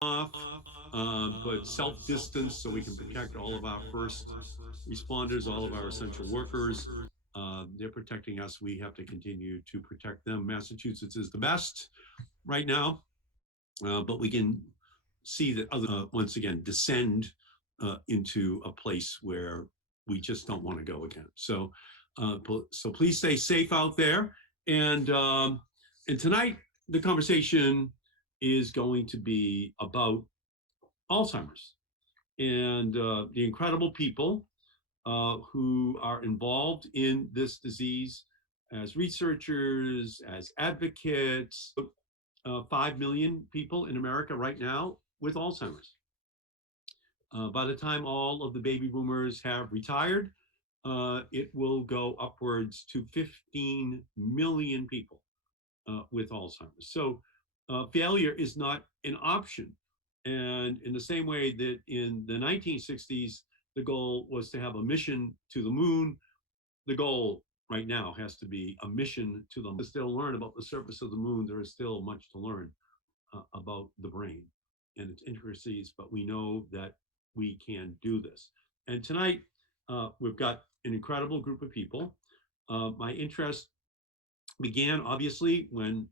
off, but self-distance so we can protect all of our first responders, all of our essential workers. They're protecting us. We have to continue to protect them. Massachusetts is the best right now, but we can see that other once again descend into a place where we just don't want to go again. So please stay safe out there. And and tonight the conversation is going to be about Alzheimer's and the incredible people who are involved in this disease as researchers, as advocates. 5 million people in America right now with Alzheimer's. By the time all of the baby boomers have retired, it will go upwards to 15 million people with Alzheimer's. So failure is not an option. And in the same way that in the 1960s, the goal was to have a mission to the moon, the goal right now has to be a mission to the moon. To still learn about the surface of the moon, there is still much to learn about the brain and its intricacies, but we know that we can do this. And tonight, we've got an incredible group of people. My interest began obviously when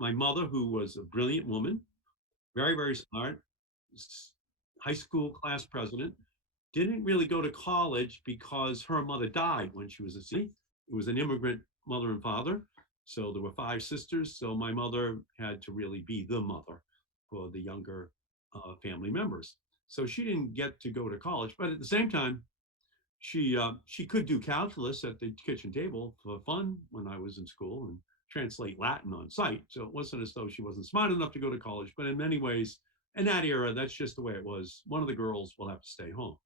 my mother, who was a brilliant woman, very, very smart, high school class president, didn't really go to college because her mother died when she was a senior. It was an immigrant mother and father. So there were 5 sisters. So my mother had to really be the mother for the younger family members. So she didn't get to go to college, but at the same time, she could do calculus at the kitchen table for fun when I was in school and translate Latin on site. So it wasn't as though she wasn't smart enough to go to college, but in many ways, in that era, that's just the way it was. One of the girls will have to stay home.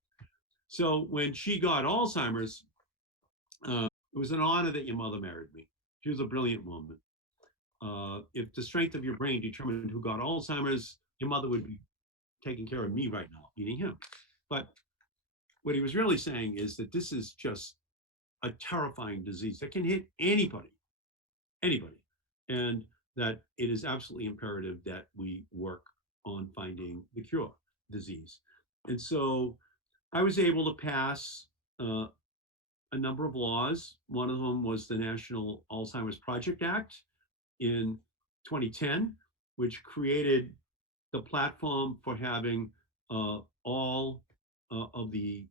So when she got Alzheimer's, it was an honor that your mother married me. She was a brilliant woman. If the strength of your brain determined who got Alzheimer's, your mother would be taking care of me right now, eating him. But what he was really saying is that this is just a terrifying disease that can hit anybody, and that it is absolutely imperative that we work on finding the cure disease. And so I was able to pass a number of laws. One of them was the National Alzheimer's Project Act in 2010, which created the platform for having all of the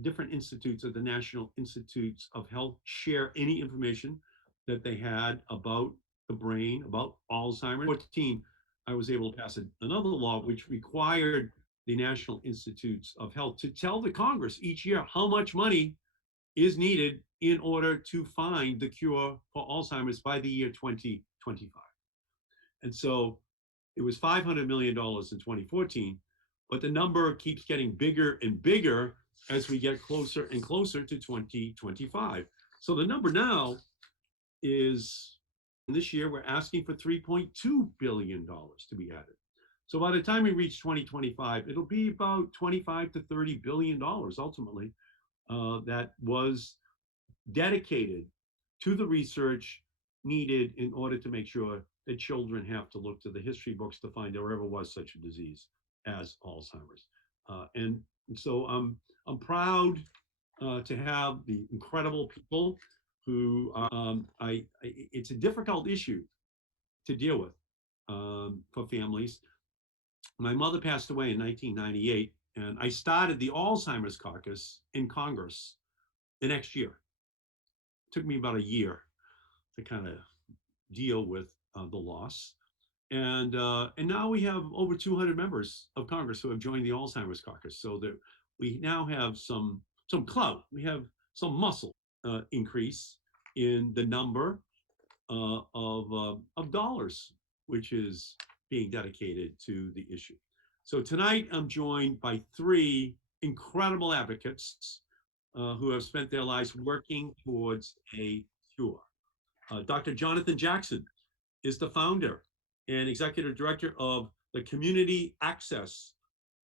different institutes of the National Institutes of Health share any information that they had about the brain, about Alzheimer's. 14, I was able to pass another law which required the National Institutes of Health to tell the Congress each year how much money is needed in order to find the cure for Alzheimer's by the year 2025. And so it was $500 million in 2014, but the number keeps getting bigger and bigger as we get closer and closer to 2025. So the number now is, this year, we're asking for $3.2 billion to be added. So by the time we reach 2025, it'll be about 25 to $30 billion ultimately that was dedicated to the research needed in order to make sure that children have to look to the history books to find there ever was such a disease as Alzheimer's. And so I'm proud to have the incredible people who it's a difficult issue to deal with for families. My mother passed away in 1998, and I started the Alzheimer's caucus in Congress the next year. It took me about a year to kind of deal with the loss. And now we have over 200 members of Congress who have joined the Alzheimer's caucus, so that we now have some clout. We have some muscle increase in the number of dollars which is being dedicated to the issue. So tonight I'm joined by 3 incredible advocates who have spent their lives working towards a cure. Dr. Jonathan Jackson is the founder and executive director of the Community Access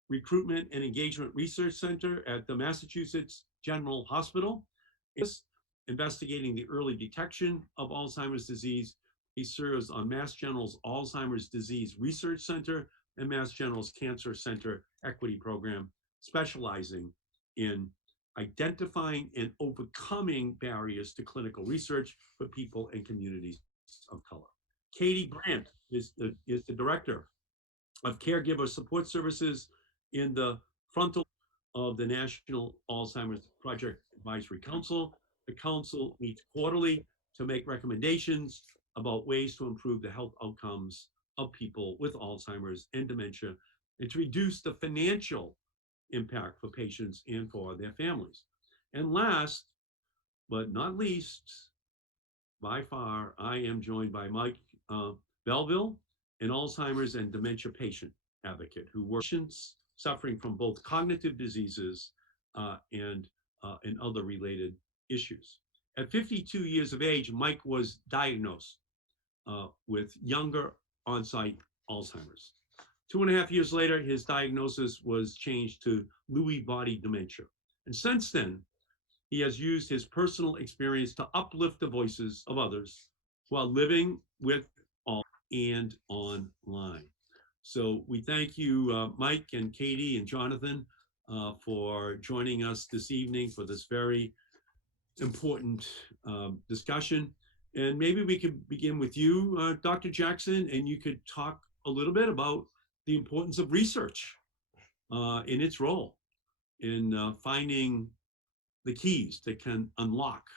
Recruitment and Engagement Research Center at the Massachusetts General Hospital. Is investigating the early detection of Alzheimer's disease. He serves on Mass General's Alzheimer's Disease Research Center and Mass General's Cancer Center Equity Program, specializing in identifying and overcoming barriers to clinical research for people and communities of color. Katie Brandt is the director of caregiver support services in the frontal of the National Alzheimer's Project Advisory Council. The council meets quarterly to make recommendations about ways to improve the health outcomes of people with Alzheimer's and dementia and to reduce the financial impact for patients and for their families. And last but not least, by far, I am joined by Mike uh, Belville, an Alzheimer's and dementia patient advocate who works with patients suffering from both cognitive diseases and other related issues. At 52 years of age, Mike was diagnosed with younger onset Alzheimer's. 2.5 years later, his diagnosis was changed to Lewy body dementia. And since then, he has used his personal experience to uplift the voices of others while living with all and online. So we thank you, Mike and Katie and Jonathan, for joining us this evening for this very important discussion. And maybe we could begin with you, Dr. Jackson, and you could talk a little bit about the importance of research in its role in finding the keys that can unlock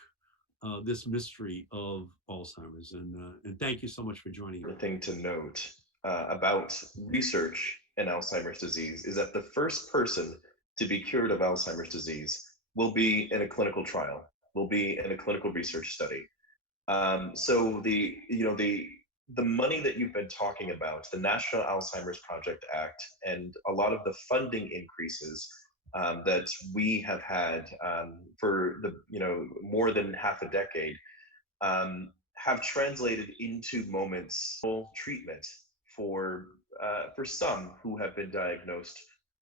this mystery of Alzheimer's. And thank you so much for joining me. Thing to note about research in Alzheimer's disease is that the first person to be cured of Alzheimer's disease will be in a clinical trial, will be in a clinical research study. So the money that you've been talking about, the National Alzheimer's Project Act, and a lot of the funding increases that we have had for the more than half a decade have translated into moments of treatment for some who have been diagnosed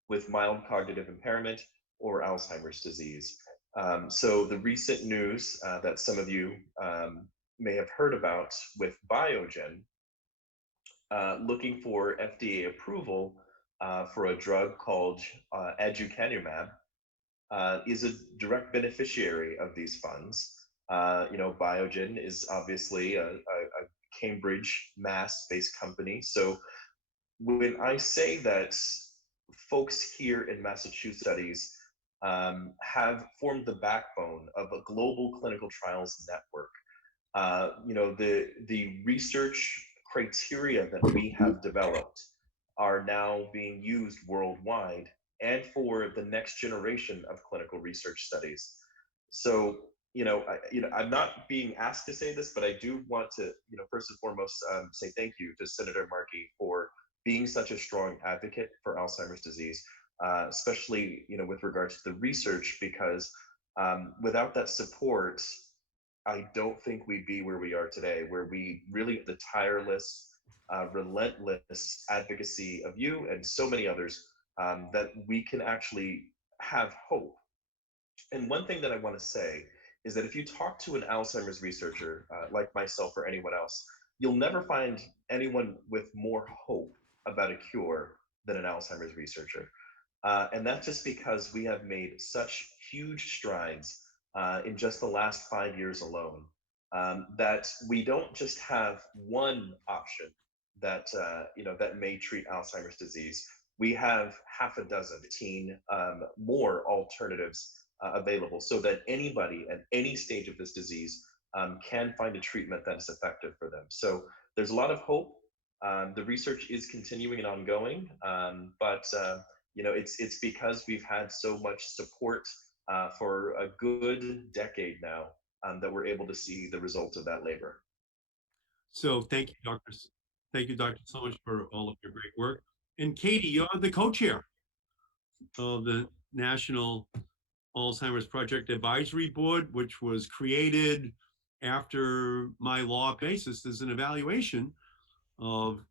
with mild cognitive impairment or Alzheimer's disease. So the recent news that some of you may have heard about with Biogen looking for FDA approval for a drug called aducanumab is a direct beneficiary of these funds. Biogen is obviously a Cambridge, Mass-based company. So when I say that folks here in Massachusetts studies have formed the backbone of a global clinical trials network, the research criteria that we have developed are now being used worldwide and for the next generation of clinical research studies. So, I'm not being asked to say this, but I do want to, first and foremost, say thank you to Senator Markey for being such a strong advocate for Alzheimer's disease, especially, with regards to the research, because without that support, I don't think we'd be where we are today, where we really the tireless, relentless advocacy of you and so many others that we can actually have hope. And one thing that I want to say is that if you talk to an Alzheimer's researcher like myself or anyone else, you'll never find anyone with more hope about a cure than an Alzheimer's researcher. And that's just because we have made such huge strides in just the last 5 years alone that we don't just have one option that may treat Alzheimer's disease. We have half a dozen, 15 more alternatives available so that anybody at any stage of this disease can find a treatment that is effective for them. So there's a lot of hope. The research is continuing and ongoing, but it's because we've had so much support for a good decade now that we're able to see the results of that labor. So thank you, doctors. Thank you, doctor, so much for all of your great work. And Katie, you're the co-chair of the National Alzheimer's Project Advisory Board, which was created after my law basis as an evaluation of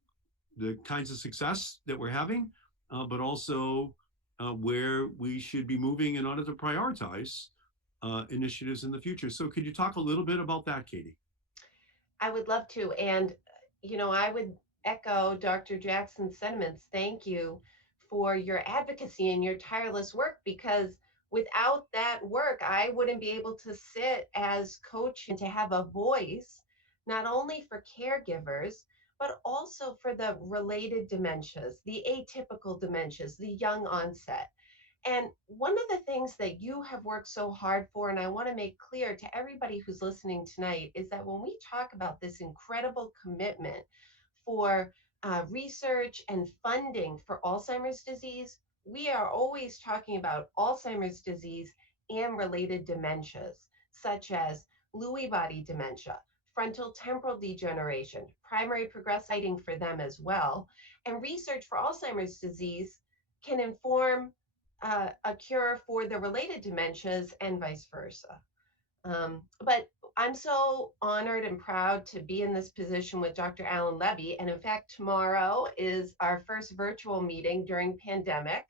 the kinds of success that we're having, but also where we should be moving in order to prioritize initiatives in the future. So could you talk a little bit about that, Katie? I would love to. And, I would echo Dr. Jackson's sentiments. Thank you for your advocacy and your tireless work, because without that work, I wouldn't be able to sit as coach and to have a voice, not only for caregivers, but also for the related dementias, the atypical dementias, the young onset. And one of the things that you have worked so hard for, and I want to make clear to everybody who's listening tonight, is that when we talk about this incredible commitment for research and funding for Alzheimer's disease, we are always talking about Alzheimer's disease and related dementias, such as Lewy body dementia, frontal temporal degeneration, primary progressive for them as well. And research for Alzheimer's disease can inform a cure for the related dementias and vice versa. But I'm so honored and proud to be in this position with Dr. Alan Levy. And in fact, tomorrow is our first virtual meeting during pandemic.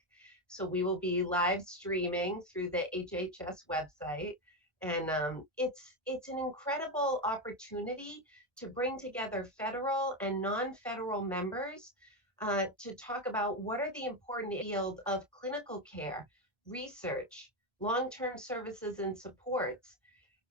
So we will be live streaming through the HHS website. And it's an incredible opportunity to bring together federal and non-federal members to talk about what are the important field of clinical care, research, long-term services and supports.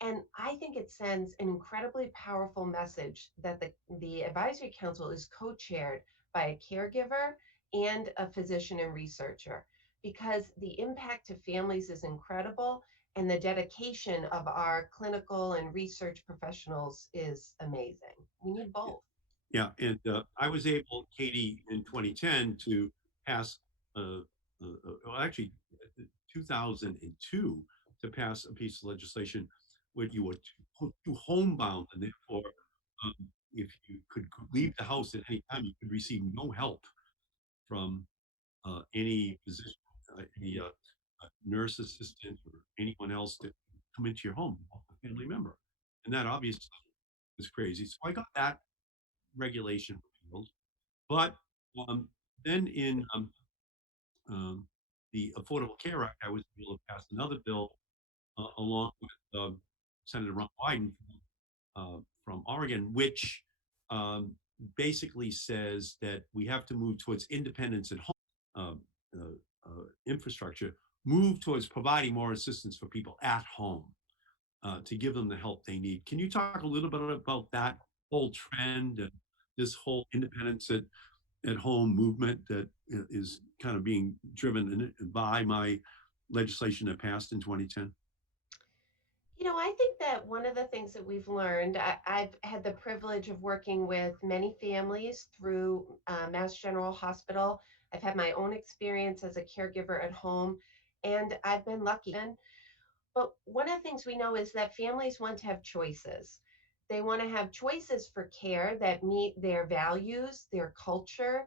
And I think it sends an incredibly powerful message that the advisory council is co-chaired by a caregiver and a physician and researcher, because the impact to families is incredible and the dedication of our clinical and research professionals is amazing. We need both. Yeah, and I was able, Katie, in 2010 to pass, well, actually, 2002 to pass a piece of legislation where you were too homebound, and therefore, um, if you could leave the house at any time, you could receive no help from any physician, any nurse assistant, or anyone else to come into your home, a family member, and that obviously was crazy. So I got that regulation repealed. But um, then in um, the Affordable Care Act, I was able to pass another bill along with Senator Ron Wyden from Oregon, which um, basically says that we have to move towards independence at home um, infrastructure, move towards providing more assistance for people at home to give them the help they need. Can you talk a little bit about that whole trend and this whole independence at home movement that is kind of being driven by my legislation that passed in 2010? I think that one of the things that we've learned, I've had the privilege of working with many families through Mass General Hospital. I've had my own experience as a caregiver at home, and I've been lucky. But one of the things we know is that families want to have choices. They want to have choices for care that meet their values, their culture,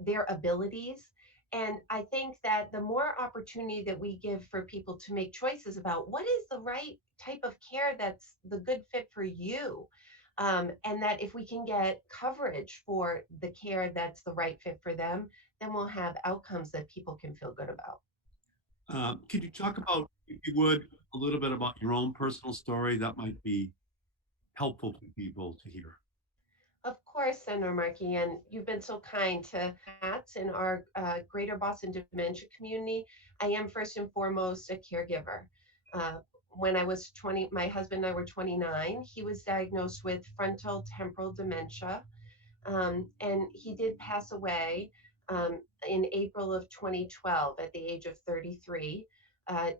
their abilities. And I think that the more opportunity that we give for people to make choices about what is the right type of care that's the good fit for you, and that if we can get coverage for the care that's the right fit for them, then we'll have outcomes that people can feel good about. Could you talk about, if you would, a little bit about your own personal story? That might be helpful for people to hear. Of course, Senator Markey, and you've been so kind to hats in our greater Boston dementia community. I am first and foremost a caregiver. Uh, when I was 20, my husband and I were 29. He was diagnosed with frontal temporal dementia, and he did pass away in April of 2012 at the age of 33,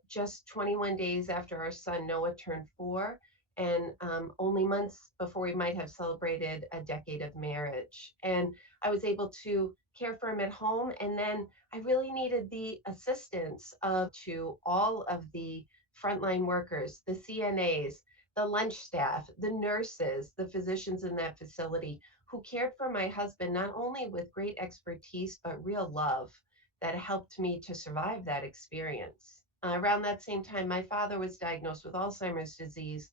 just 21 days after our son Noah turned 4, and only months before we might have celebrated a decade of marriage. And I was able to care for him at home. And then I really needed the assistance of to all of the frontline workers, the CNAs, the lunch staff, the nurses, the physicians in that facility who cared for my husband not only with great expertise, but real love that helped me to survive that experience. Around that same time, my father was diagnosed with Alzheimer's disease.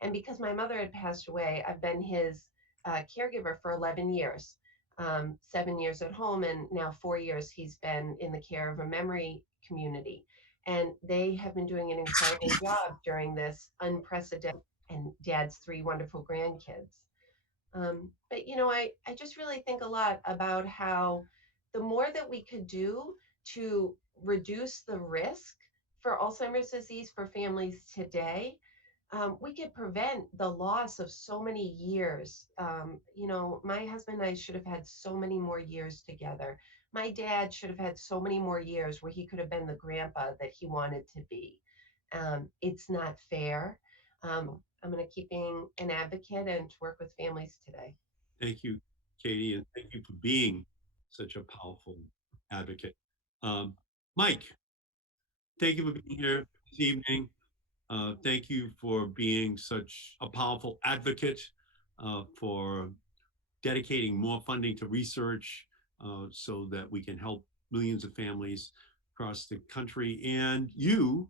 And because my mother had passed away, I've been his caregiver for 11 years, 7 years at home, and now 4 years he's been in the care of a memory community. And they have been doing an incredible job during this unprecedented, and dad's three wonderful grandkids. But I just really think a lot about how the more that we could do to reduce the risk for Alzheimer's disease for families today, we could prevent the loss of so many years. My husband and I should have had so many more years together. My dad should have had so many more years where he could have been the grandpa that he wanted to be. It's not fair. I'm going to keep being an advocate and to work with families today. Thank you, Katie, and thank you for being such a powerful advocate. Um, Mike, thank you for being here this evening. Thank you for being such a powerful advocate, for dedicating more funding to research, so that we can help millions of families across the country. And you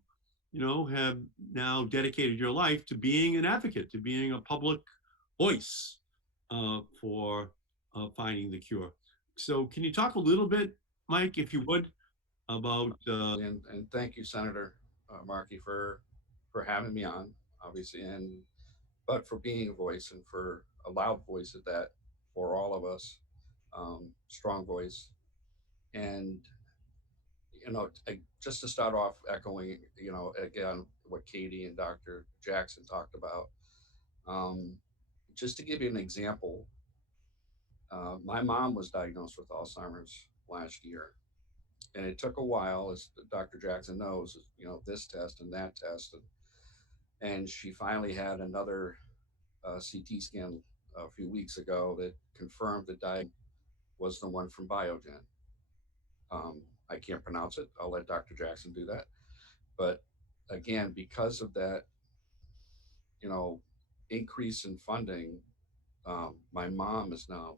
have now dedicated your life to being an advocate, to being a public voice, for finding the cure. So, can you talk a little bit, Mike, if you would, about And thank you, Senator Markey, for having me on, obviously, and but for being a voice and for a loud voice at that for all of us, strong voice. And just to start off, echoing, again, what Katie and Dr. Jackson talked about. Um, just to give you an example, my mom was diagnosed with Alzheimer's last year, and it took a while, as Dr. Jackson knows, this test and that test, and she finally had another CT scan a few weeks ago that confirmed the was the one from Biogen. I can't pronounce it. I'll let Dr. Jackson do that. But again, because of that, you know, increase in funding, my mom is now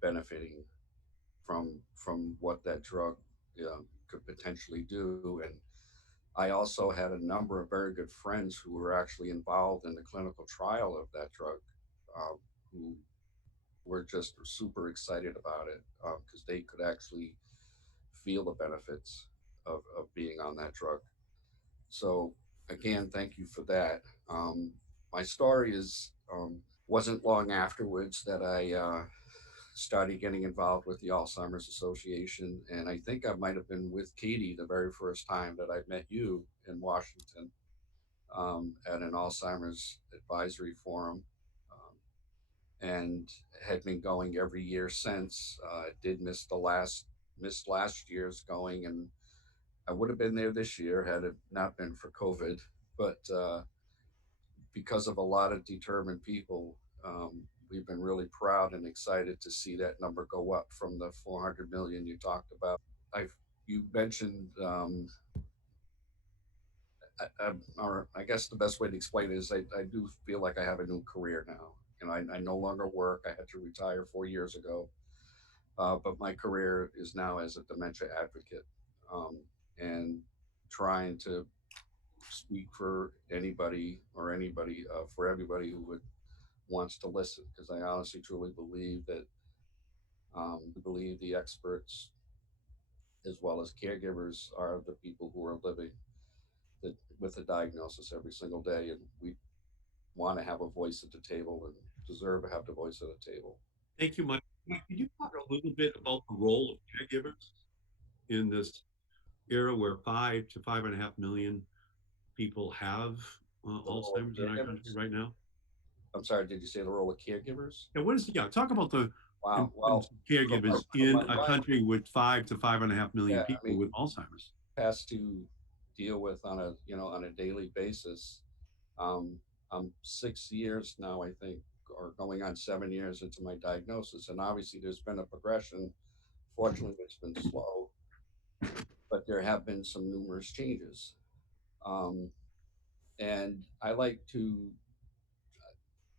benefiting from what that drug could potentially do. And I also had a number of very good friends who were actually involved in the clinical trial of that drug, who were just super excited about it because they could actually feel the benefits of being on that drug. So again, thank you for that. My story is wasn't long afterwards that I started getting involved with the Alzheimer's Association, and I think I might have been with Katie the very first time that I met you in Washington at an Alzheimer's advisory forum, and had been going every year since. Did missed last year's going, and I would have been there this year had it not been for COVID. But because of a lot of determined people, we've been really proud and excited to see that number go up from the 400 million you talked about. You mentioned, or I guess the best way to explain it is I do feel like I have a new career now. I no longer work. I had to retire 4 years ago, but my career is now as a dementia advocate, um, and trying to speak for for everybody who would wants to listen, because I honestly truly believe that the experts as well as caregivers are the people who are living with a diagnosis every single day, and we want to have a voice at the table and deserve to have the voice at the table. thank you, Mike. Mike, can you talk a little bit about the role of caregivers in this era where 5 to 5.5 million people have The role of Alzheimer's in our country caregivers. right now? I'm sorry, did you say the role of caregivers? Yeah, what is yeah? Talk about the Wow. importance Well, of caregivers for in my a wife, country with 5 to 5.5 million yeah, I people mean, with Alzheimer's. has to deal with on a daily basis. Um, I'm 6 years now, I think, or going on 7 years into my diagnosis, and obviously there's been a progression. Fortunately, it's been slow, but there have been some numerous changes. Um, and I like to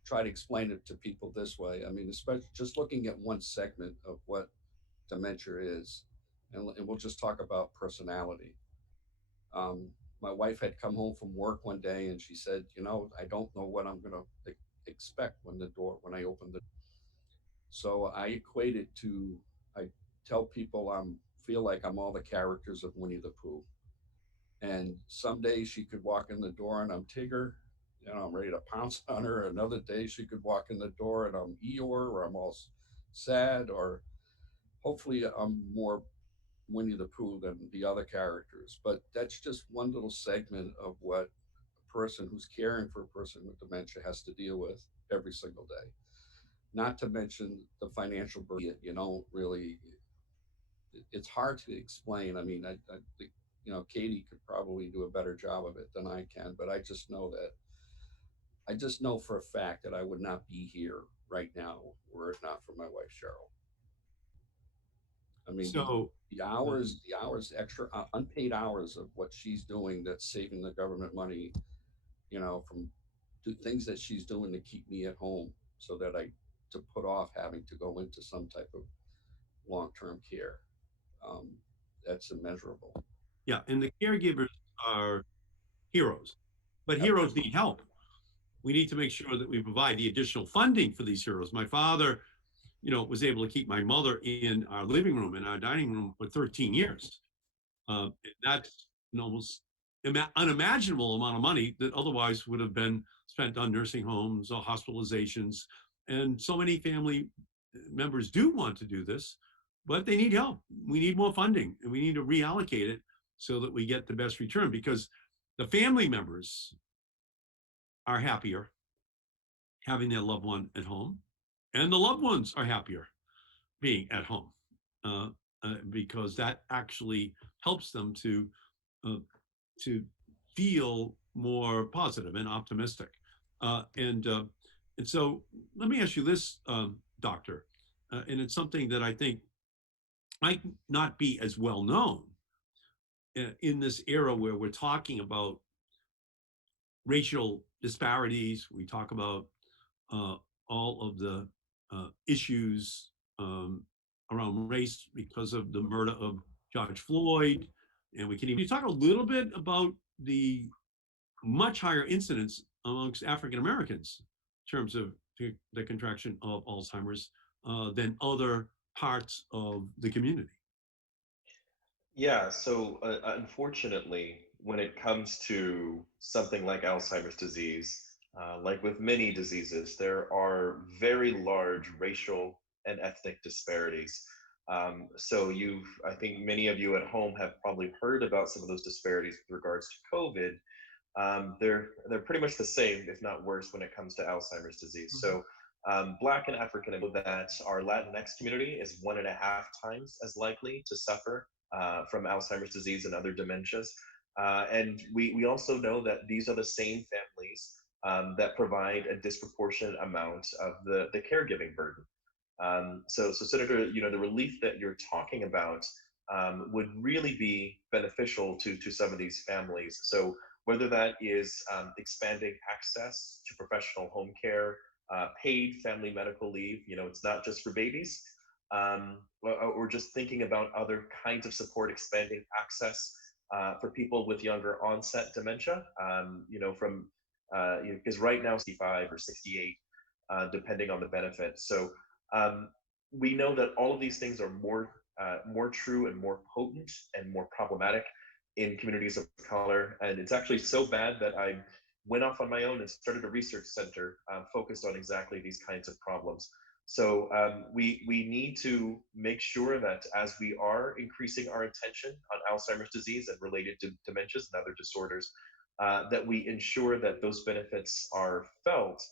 try to explain it to people this way. I mean, especially just looking at one segment of what dementia is, and we'll just talk about personality. Um, my wife had come home from work one day and she said, I don't know what I'm going to expect when I open the. So I equate it to, I tell people feel like I'm all the characters of Winnie the Pooh. And some days she could walk in the door and I'm Tigger. I'm ready to pounce on her. Another day she could walk in the door and I'm Eeyore, or I'm all sad, or hopefully I'm more Winnie the Pooh than the other characters. But that's just one little segment of what a person who's caring for a person with dementia has to deal with every single day. Not to mention the financial burden. Really, it's hard to explain. I mean, I think, Katie could probably do a better job of it than I can, but I just know for a fact that I would not be here right now were it not for my wife, Cheryl. I mean, So, um, the hours, extra unpaid hours of what she's doing that's saving the government money, from things that she's doing to keep me at home so that to put off having to go into some type of long term care. Um, that's immeasurable. yeah, and the caregivers are heroes, but Yep. heroes need help. We need to make sure that we provide the additional funding for these heroes. My father, was able to keep my mother in our living room and our dining room for 13 years. That's an almost unimaginable amount of money that otherwise would have been spent on nursing homes or hospitalizations. And so many family members do want to do this, but they need help. We need more funding and we need to reallocate it so that we get the best return because the family members are happier having their loved one at home, and the loved ones are happier being at home because that actually helps them uh, to feel more positive and optimistic. And so let me ask you this, Doctor, and it's something that I think might not be as well known in this era where we're talking about racial disparities. We talk about uh, all of the issues around race because of the murder of George Floyd. And we can even talk a little bit about the much higher incidence amongst African Americans in terms of the contraction of Alzheimer's than other parts of the community. Yeah, so unfortunately, when it comes to something like Alzheimer's disease, like with many diseases, there are very large racial and ethnic disparities. I think many of you at home have probably heard about some of those disparities with regards to COVID. They're pretty much the same, if not worse, when it comes to Alzheimer's disease. Mhm. So, Black and African that our Latinx community is 1.5 times as likely to suffer from Alzheimer's disease and other dementias. And we also know that these are the same families that provide a disproportionate amount of the caregiving burden. So Senator, the relief that you're talking about would really be beneficial to some of these families. So whether that is expanding access to professional home care, paid family medical leave, it's not just for babies, or just thinking about other kinds of support, expanding access for people with younger onset dementia, from because right now 65 or 68, depending on the benefit. So um, we know that all of these things are more true and more potent and more problematic in communities of color. And it's actually so bad that I went off on my own and started a research center focused on exactly these kinds of problems. So we need to make sure that as we are increasing our attention on Alzheimer's disease and related dementias and other disorders, that we ensure that those benefits are felt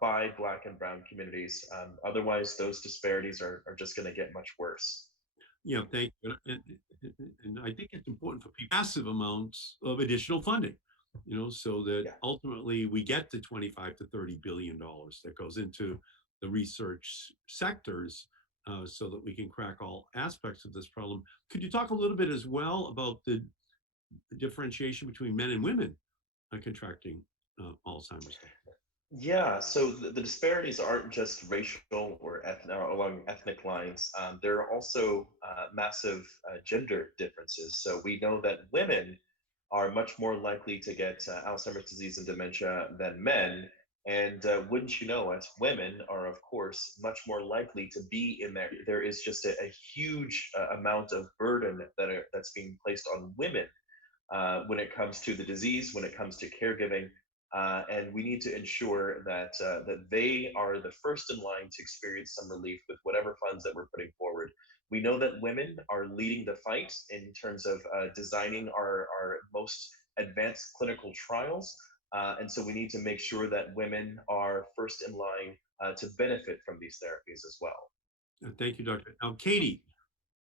by Black and Brown communities. Otherwise, those disparities are just going to get much worse. Thank you. And I think it's important for people massive amounts of additional funding, so that Yeah. ultimately we get to 25 to $30 billion that goes into the research sectors so that we can crack all aspects of this problem. Could you talk a little bit as well about the differentiation between men and women contracting Alzheimer's? Yeah, so the disparities aren't just racial or along ethnic lines. There are also massive gender differences. So we know that women are much more likely to get Alzheimer's disease and dementia than men. And wouldn't you know it, women are, of course, much more likely to be in there. There is just a huge amount of burden that's being placed on women when it comes to the disease, when it comes to caregiving. and we need to ensure that they are the first in line to experience some relief with whatever funds that we're putting forward. We know that women are leading the fight in terms of designing our most advanced clinical trials, and so we need to make sure that women are first in line to benefit from these therapies as well. Thank you, Doctor. Now, Katie,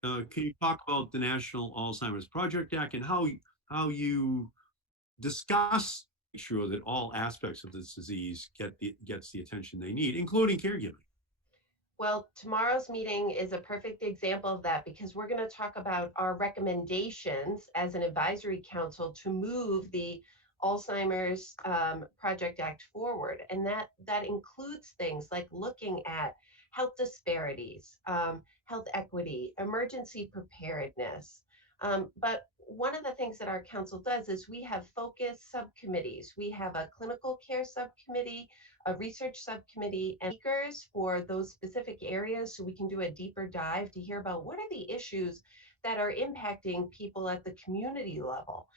can you talk about the National Alzheimer's Project Act and how you discuss make sure that all aspects of this disease gets the attention they need, including caregiving? Well, tomorrow's meeting is a perfect example of that because we're going to talk about our recommendations as an advisory council to move the Alzheimer's Project Act forward. And that includes things like looking at health disparities, health equity, emergency preparedness. But one of the things that our council does is we have focus subcommittees. We have a clinical care subcommittee, a research subcommittee, and speakers for those specific areas so we can do a deeper dive to hear about what are the issues that are impacting people at the community level.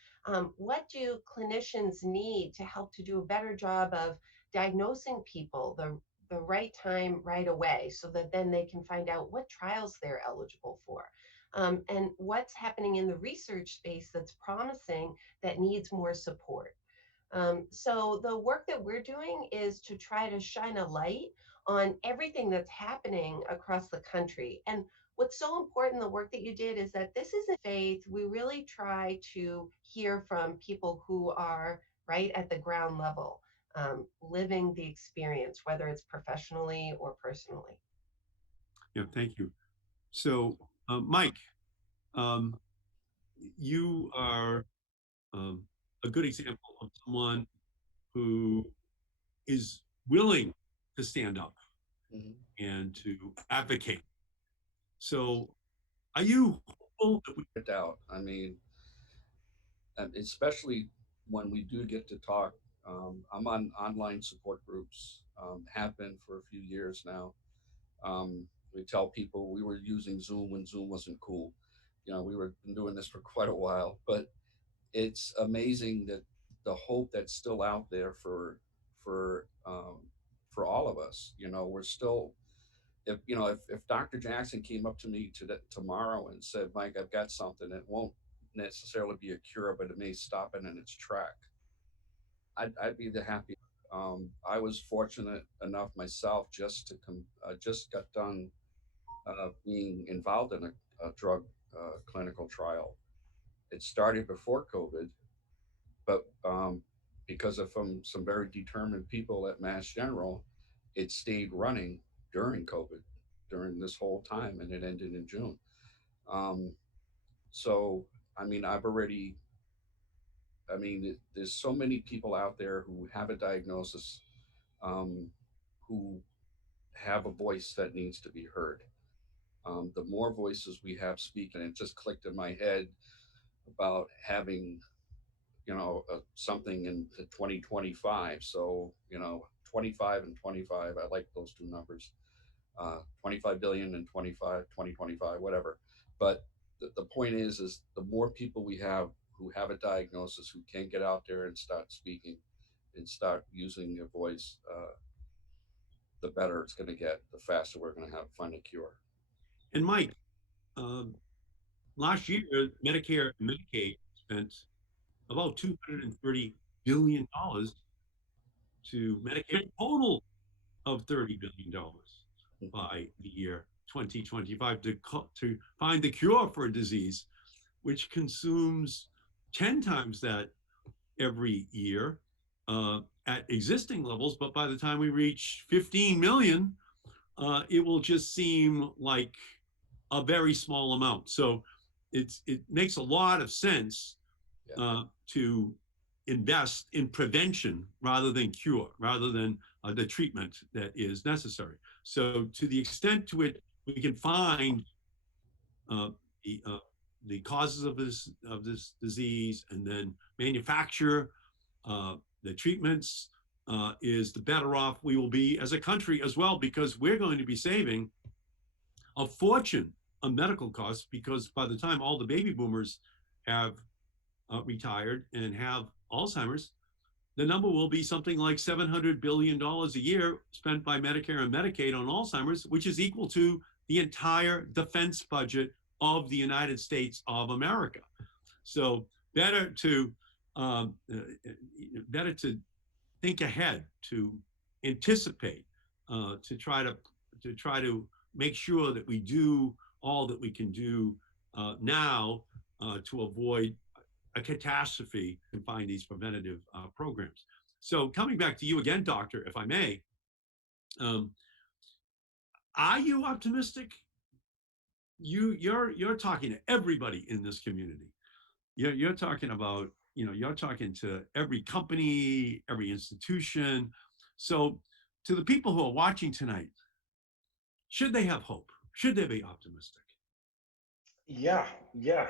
What do clinicians need to help to do a better job of diagnosing people the right time right away so that then they can find out what trials they're eligible for, and what's happening in the research space that's promising that needs more support. So the work that we're doing is to try to shine a light on everything that's happening across the country. And what's so important, the work that you did, is that this isn't faith. We really try to hear from people who are right at the ground level, living the experience, whether it's professionally or personally. Yeah, thank you. So, Mike, um, you are um, a good example of someone who is willing to stand up Mhm. and to advocate. So, are you hopeful that we? Doubt. I mean, especially when we do get to talk. I'm on online support groups, have been for a few years now. We tell people we were using Zoom when Zoom wasn't cool. We were been doing this for quite a while, but it's amazing that the hope that's still out there for um, for all of us. We're still if Dr. Jackson came up to me tomorrow and said, Mike, I've got something, it won't necessarily be a cure, but it may stop it in its track. I'd be the happy. I was fortunate enough myself just got done being involved in a drug clinical trial. It started before COVID, but because of some very determined people at Mass General, it stayed running during COVID, during this whole time, and it ended in June. Um, so, I mean, there's so many people out there who have a diagnosis, um, who have a voice that needs to be heard. The more voices we have speaking, it just clicked in my head about having something in 2025. So 25 and 25. I like those two numbers. 25 billion and 2025, whatever. But the point is the more people we have who have a diagnosis who can get out there and start speaking and start using their voice, the better it's going to get. The faster we're going to have find a cure. And Mike, um, last year, Medicare and Medicaid spent about $230 billion to Medicare, a total of $30 billion by the year 2025 to find the cure for a disease which consumes 10 times that every year at existing levels. But by the time we reach 15 million, it will just seem like a very small amount. So it makes a lot of sense to invest in prevention rather than cure, rather than the treatment that is necessary. So to the extent to which we can find uh, the uh, the causes of this disease and then manufacture the treatments, is the better off we will be as a country as well, because we're going to be saving a fortune on medical costs, because by the time all the baby boomers have retired and have Alzheimer's, the number will be something like $700 billion a year spent by Medicare and Medicaid on Alzheimer's, which is equal to the entire defense budget of the United States of America. So better to um, uh, better to think ahead, to anticipate, to try to make sure that we do all that we can do now to avoid a catastrophe and find these preventative programs. So coming back to you again, doctor, if I may, um, are you optimistic? You're talking to everybody in this community. You're talking about, you're talking to every company, every institution. So to the people who are watching tonight, should they have hope? Should they be optimistic? Yeah, yeah.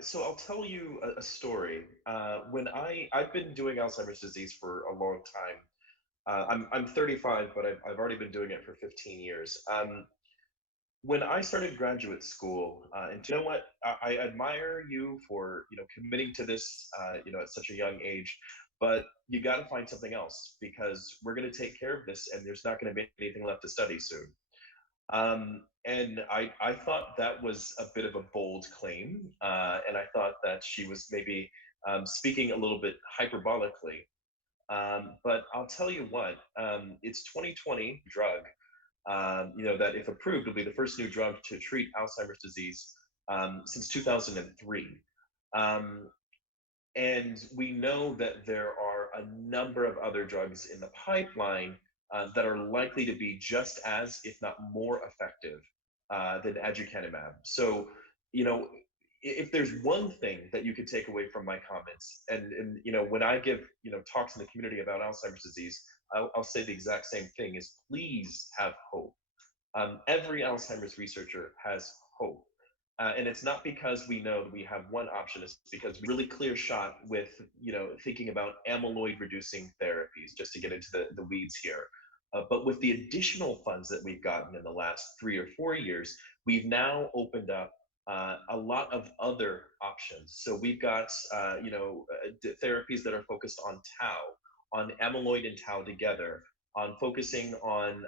So I'll tell you a story. When I've been doing Alzheimer's disease for a long time. I'm 35, but I've already been doing it for 15 years. When I started graduate school, and you know what, I admire you for committing to this, at such a young age. But you got to find something else because we're going to take care of this, and there's not going to be anything left to study soon. And I thought that was a bit of a bold claim, and I thought that she was maybe speaking a little bit hyperbolically. But I'll tell you what, it's 2020 drug, that if approved will be the first new drug to treat Alzheimer's disease since 2003. Um, and we know that there are a number of other drugs in the pipeline that are likely to be just as, if not more effective than aducanumab. So, you know, if there's one thing that you could take away from my comments, and when I give talks in the community about Alzheimer's disease, I'll say the exact same thing: is please have hope. Every Alzheimer's researcher has hope. And it's not because we know that we have one option, it's because we really clear shot with, thinking about amyloid reducing therapies, just to get into the weeds here. But with the additional funds that we've gotten in the last 3 or 4 years, we've now opened up a lot of other options. So we've got, therapies that are focused on tau, on amyloid and tau together, on focusing on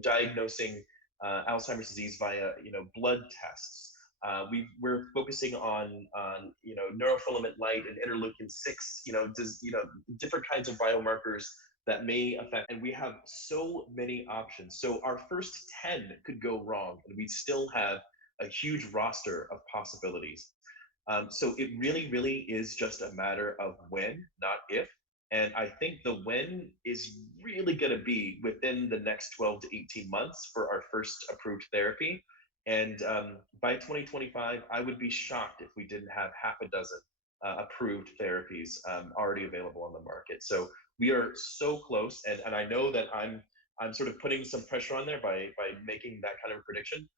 diagnosing Alzheimer's disease via blood tests. We're focusing on neurofilament light and interleukin 6. Different kinds of biomarkers that may affect. And we have so many options. So our first 10 could go wrong, and we still have a huge roster of possibilities. So it really, really is just a matter of when, not if. And I think the when is really going to be within the next 12 to 18 months for our first approved therapy. And by 2025, I would be shocked if we didn't have half a dozen approved therapies already available on the market. So we are so close, and I know that I'm sort of putting some pressure on there by making that kind of a prediction.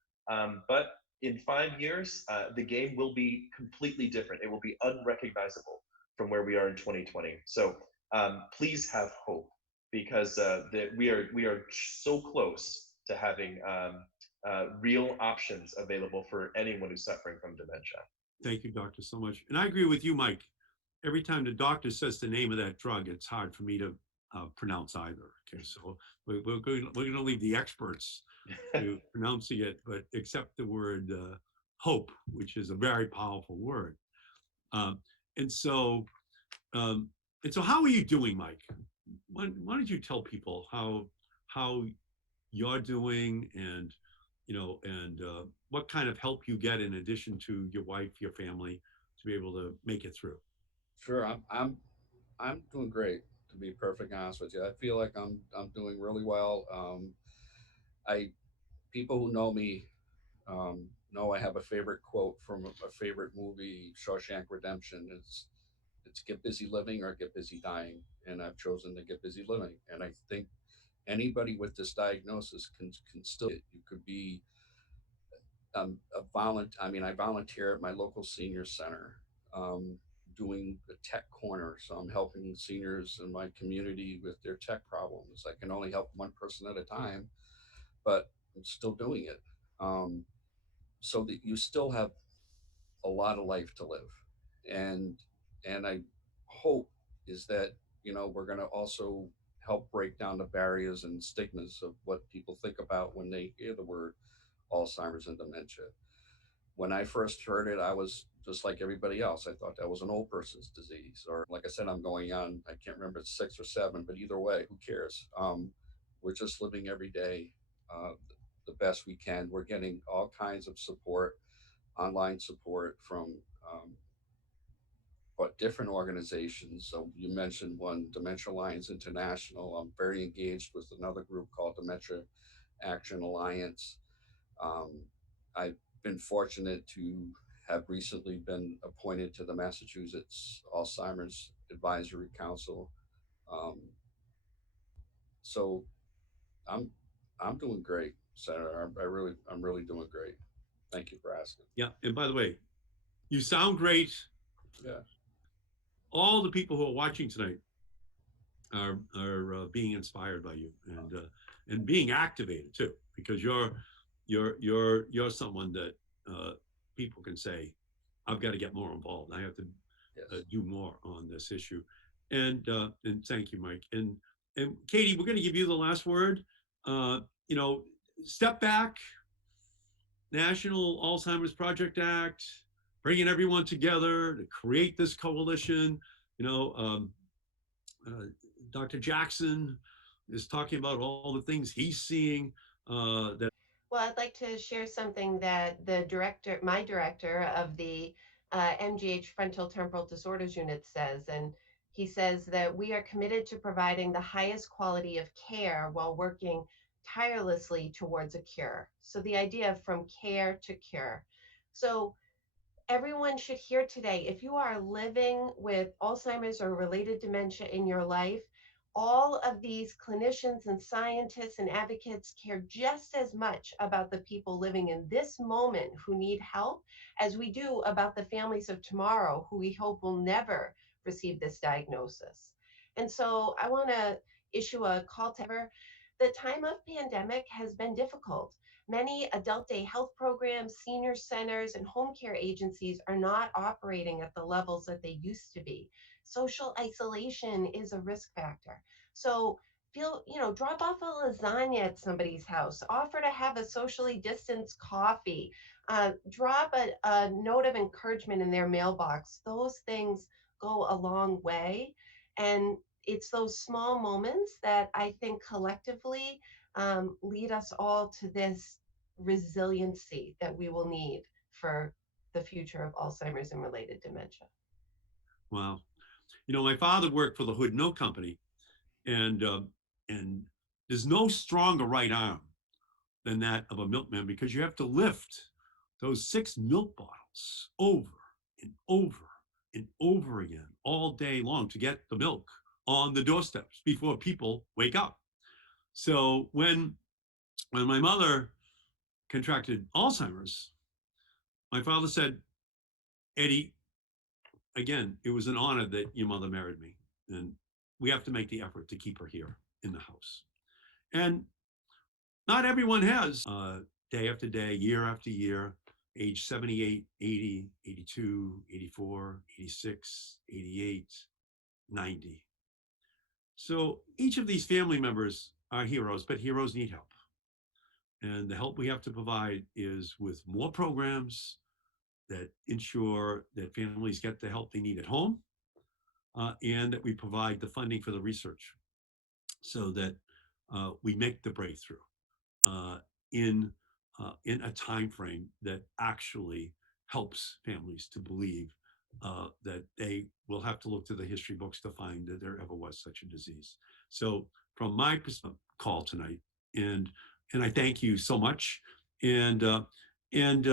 But in 5 years, the game will be completely different. It will be unrecognizable from where we are in 2020. So please have hope, because we are so close to having real options available for anyone who's suffering from dementia. Thank you, doctor, so much. And I agree with you, Mike. Every time the doctor says the name of that drug, it's hard for me to pronounce either. Okay, so we're going to leave the experts to pronouncing it, but accept the word hope, which is a very powerful word. Um, and so, um, how are you doing, Mike? Why don't you tell people how you're doing, and what kind of help you get in addition to your wife, your family, to be able to make it through? Sure, I'm doing great. To be perfectly honest with you, I feel like I'm doing really well. I People who know me know I have a favorite quote from a favorite movie, Shawshank Redemption. It's get busy living or get busy dying, and I've chosen to get busy living. And I think anybody with this diagnosis can still. You could be a volunteer. I mean, I volunteer at my local senior center, um, doing the tech corner. So I'm helping seniors in my community with their tech problems. I can only help one person at a time, but I'm still doing it. Um, so that you still have a lot of life to live, and and I hope. is that, we're going to also help break down the barriers and stigmas of what people think about when they hear the word Alzheimer's and dementia. When I first heard it, I was just like everybody else. I thought that was an old person's disease. Or, like I said, I'm going on, I can't remember, it's 6 or 7, but either way, who cares? We're just living every day the best we can. We're getting all kinds of support, online support from but different organizations. So you mentioned one, Dementia Alliance International. I'm very engaged with another group called Dementia Action Alliance. Um, I've been fortunate to have recently been appointed to the Massachusetts Alzheimer's Advisory Council. Um, so I'm I'm doing great, Senator. I'm really doing great. Thank you for asking. Yeah. And by the way, you sound great. Yeah. All the people who are watching tonight are being inspired by you and being activated too, because you're someone that people can say, I've got to get more involved. I have to Yes. do more on this issue. And thank you, Mike. And Katie, we're going to give you the last word. Uh, you know, step back. National Alzheimer's Project Act, bringing everyone together to create this coalition. You know, uh, Dr. Jackson is talking about all the things he's seeing that. Well, I'd like to share something that my director of the MGH Frontal Temporal Disorders Unit says. And he says that we are committed to providing the highest quality of care while working tirelessly towards a cure. So the idea of from care to cure. So everyone should hear today, if you are living with Alzheimer's or related dementia in your life, all of these clinicians and scientists and advocates care just as much about the people living in this moment who need help as we do about the families of tomorrow who we hope will never receive this diagnosis. And so I want to issue a call to ever. The time of pandemic has been difficult. Many adult day health programs, senior centers, and home care agencies are not operating at the levels that they used to be. Social isolation is a risk factor. So drop off a lasagna at somebody's house, offer to have a socially distanced coffee, drop a note of encouragement in their mailbox. Those things go a long way. And it's those small moments that I think collectively lead us all to this resiliency that we will need for the future of Alzheimer's and related dementia. Wow. You know, my father worked for the Hood Milk Company, and there's no stronger right arm than that of a milkman, because you have to lift those 6 milk bottles over and over and over again all day long to get the milk on the doorsteps before people wake up. So when my mother contracted Alzheimer's, my father said, Eddie, again, it was an honor that your mother married me, and we have to make the effort to keep her here in the house. And not everyone has, day after day, year after year, age 78, 80, 82, 84, 86, 88, 90. So each of these family members are heroes, but heroes need help. And the help we have to provide is with more programs that ensure that families get the help they need at home, and that we provide the funding for the research so that we make the breakthrough uh, in in a time frame that actually helps families to believe that they will have to look to the history books to find that there ever was such a disease. So, from my call tonight, and I thank you so much, and and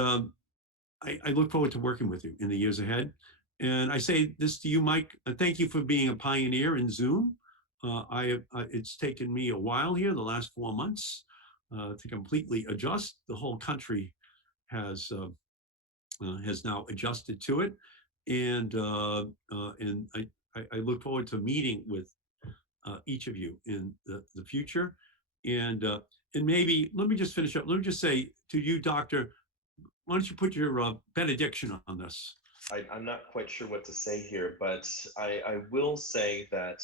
I look forward to working with you in the years ahead. And I say this to you, Mike. Thank you for being a pioneer in Zoom. It's taken me a while here, the last 4 months, to completely adjust. The whole country has now adjusted to it, and I look forward to meeting with each of you in the future. And maybe let me just finish up. Let me just say to you, Doctor, why don't you put your benediction on this? I'm not quite sure what to say here, but I will say that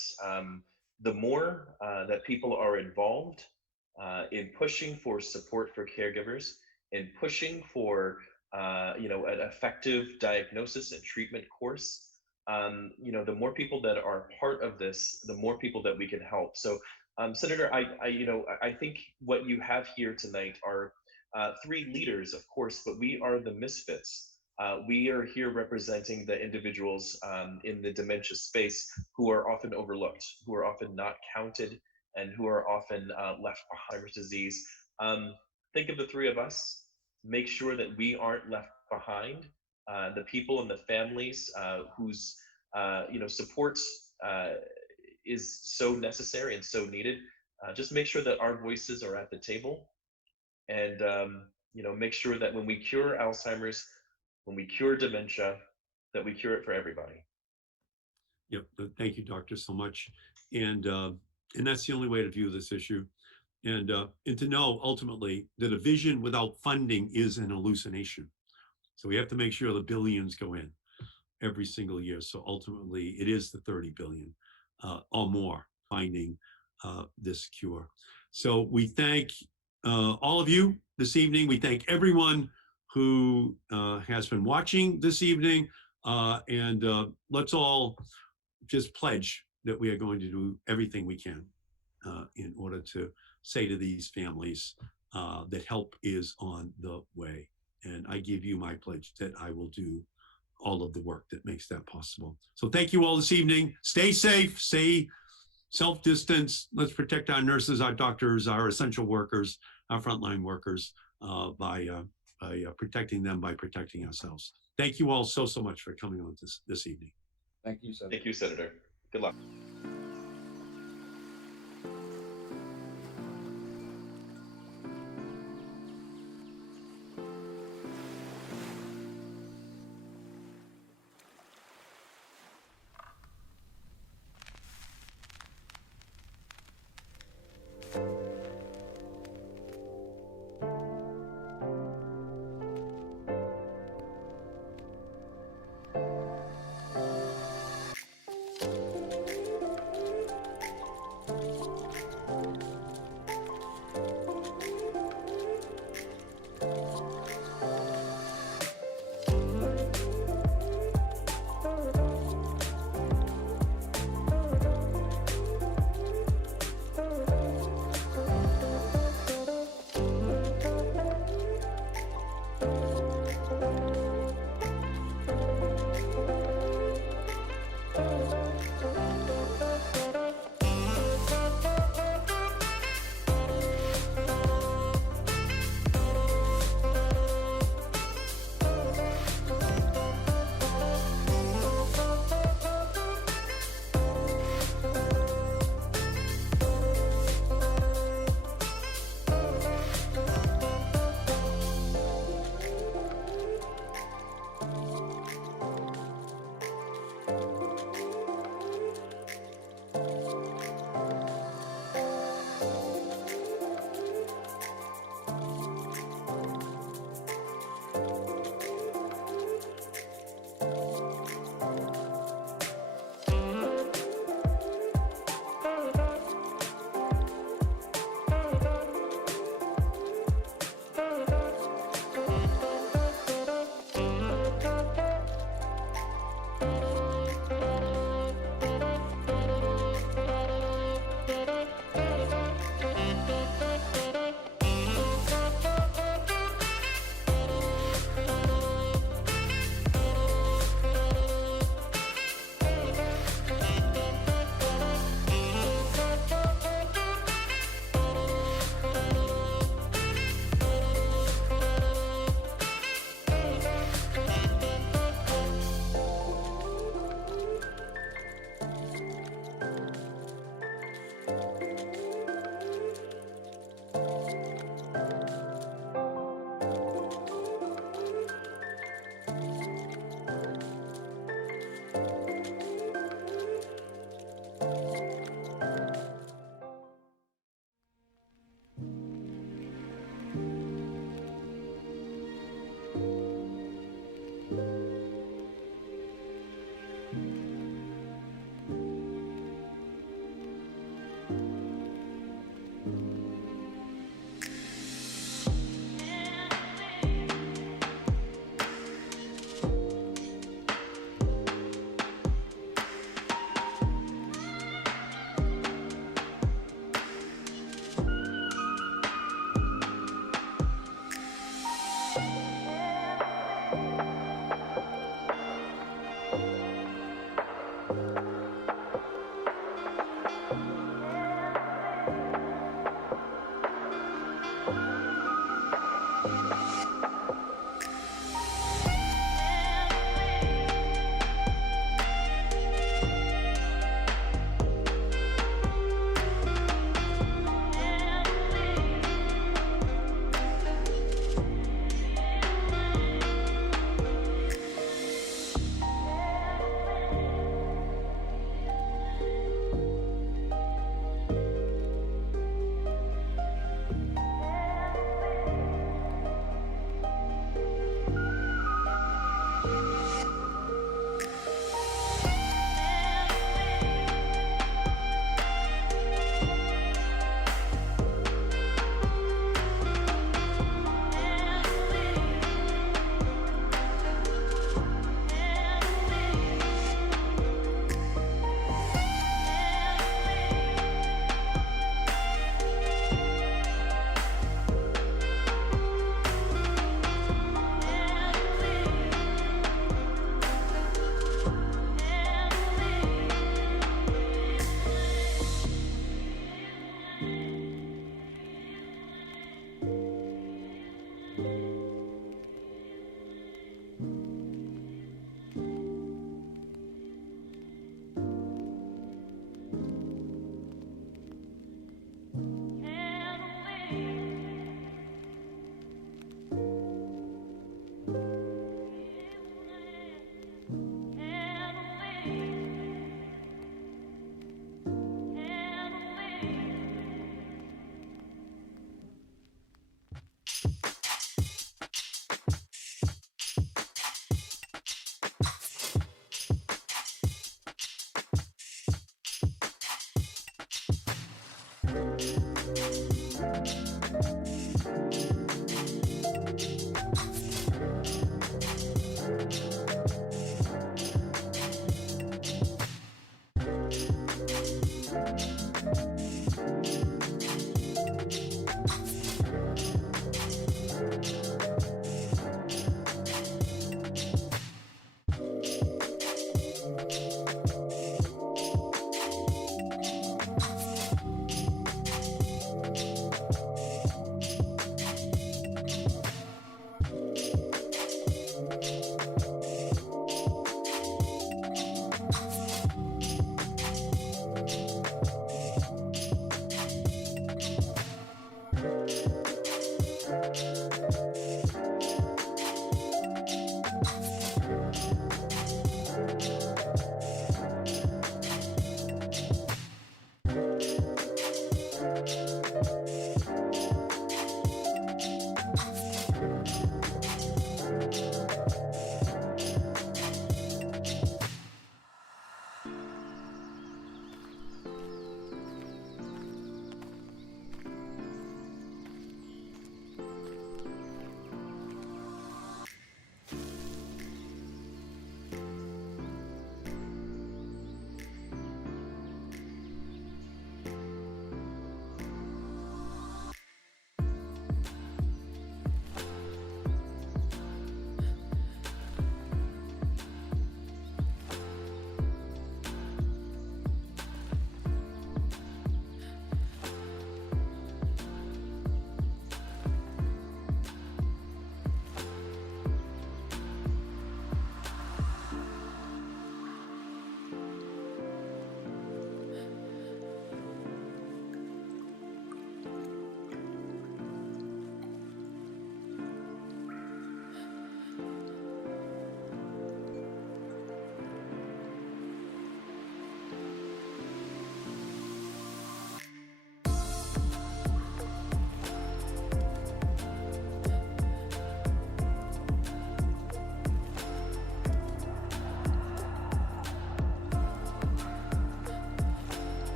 the more that people are involved in pushing for support for caregivers, in pushing for an effective diagnosis and treatment course, the more people that are part of this, the more people that we can help. So, Senator, I think what you have here tonight are three leaders, of course, but we are the misfits. We are here representing the individuals in the dementia space who are often overlooked, who are often not counted, and who are often left behind with disease. Think of the three of us. Make sure that we aren't left behind. The people and the families whose support is so necessary and so needed. Just make sure that our voices are at the table, and make sure that when we cure Alzheimer's, when we cure dementia, that we cure it for everybody. Yep. Thank you, doctor, so much. And that's the only way to view this issue. And to know ultimately that a vision without funding is an hallucination. So we have to make sure the billions go in every single year. So ultimately, it is the 30 billion or more finding this cure. So we thank all of you this evening. We thank everyone who has been watching this evening. And let's all just pledge that we are going to do everything we can in order to say to these families that help is on the way. And I give you my pledge that I will do all of the work that makes that possible. So thank you all this evening. Stay safe, stay self-distance. Let's protect our nurses, our doctors, our essential workers, our frontline workers by protecting them, by protecting ourselves. Thank you all so much for coming on this evening. Thank you, Senator. Thank you, Senator. Good luck.